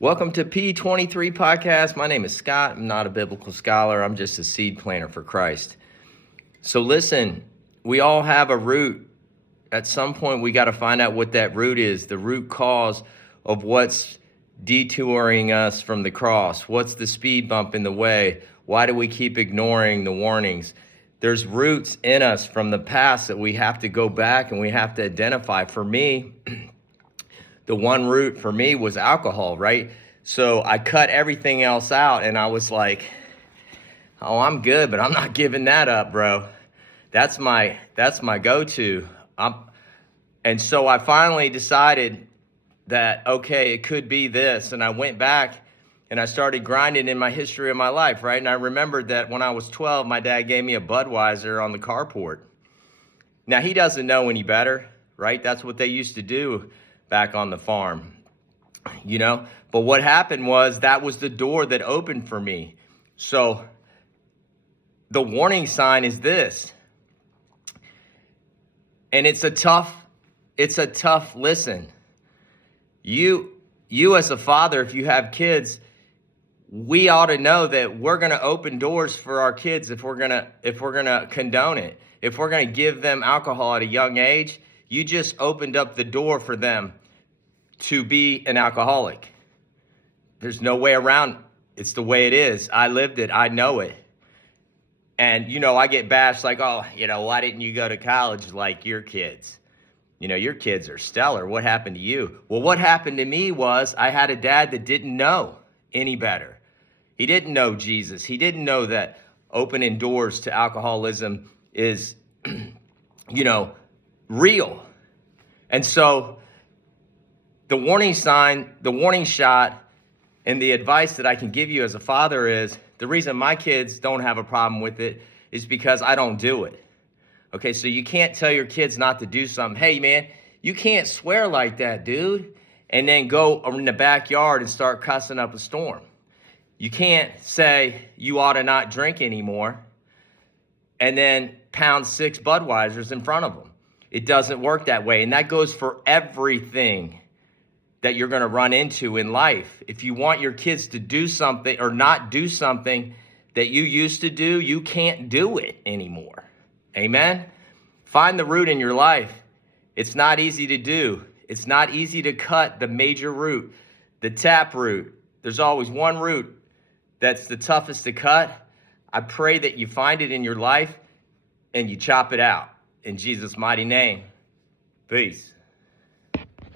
Welcome to P23 Podcast. My name is Scott. I'm not a biblical scholar. I'm just a seed planter for Christ. So listen, we all have a root. At some point, we got to find out what that root is, the root cause of what's detouring us from the cross. What's the speed bump in the way? Why do we keep ignoring the warnings? There's roots in us from the past that we have to go back and we have to identify. For me, the one root for me was alcohol, right? So I cut everything else out and I was like, oh, I'm good, but I'm not giving that up, bro. That's my go-to. And so I finally decided that, okay, it could be this. And I went back and I started grinding in my history of my life, right? And I remembered that when I was 12, my dad gave me a Budweiser on the carport. Now, he doesn't know any better, right? That's what they used to do back on the farm, you know? But what happened was that was the door that opened for me. So the warning sign is this. And it's a tough listen. You as a father, if you have kids, we ought to know that we're going to open doors for our kids if we're going to condone it. If we're going to give them alcohol at a young age, you just opened up the door for them to be an alcoholic. There's no way around it. It's the way it is. I lived it. I know it. And, I get bashed like, oh, why didn't you go to college like your kids? Your kids are stellar. What happened to you? Well, what happened to me was I had a dad that didn't know any better. He didn't know Jesus. He didn't know that opening doors to alcoholism is, real. And so the warning sign, the warning shot, and the advice that I can give you as a father is the reason my kids don't have a problem with it is because I don't do it. Okay, so you can't tell your kids not to do something. Hey, man, you can't swear like that, dude, and then go in the backyard and start cussing up a storm. You can't say you ought to not drink anymore and then pound 6 Budweisers in front of them. It doesn't work that way. And that goes for everything that you're going to run into in life. If you want your kids to do something or not do something that you used to do, you can't do it anymore. Amen? Find the root in your life. It's not easy to do. It's not easy to cut the major root, the tap root. There's always one root that's the toughest to cut. I pray that you find it in your life and you chop it out. In Jesus' mighty name, peace.